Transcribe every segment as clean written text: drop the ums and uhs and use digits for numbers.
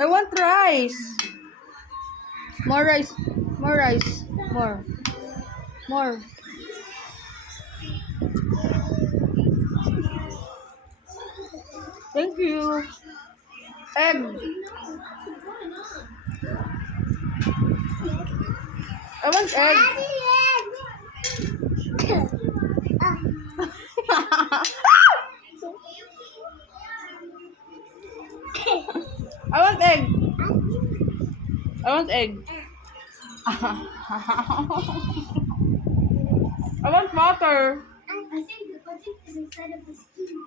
I want rice. More rice. More rice. More. More. Thank you. Egg. I want egg. I want egg. I want egg. I want water. I think the button is inside of the skin.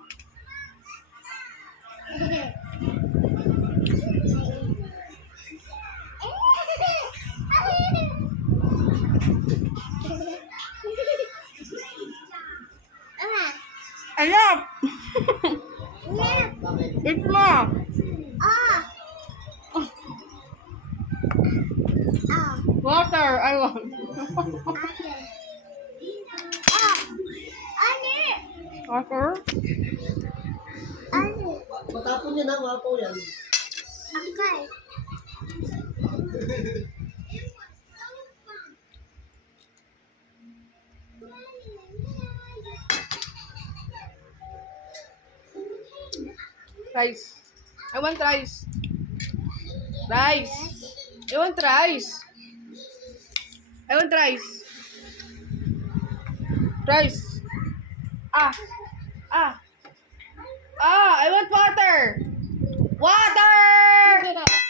Ayak! Eat mo! Water! I want. Water? Matapon niya na, mapaw yan. Rice. I want rice. Rice. I want rice. I want rice. Rice. Ah. Ah. Ah, I want water. Water!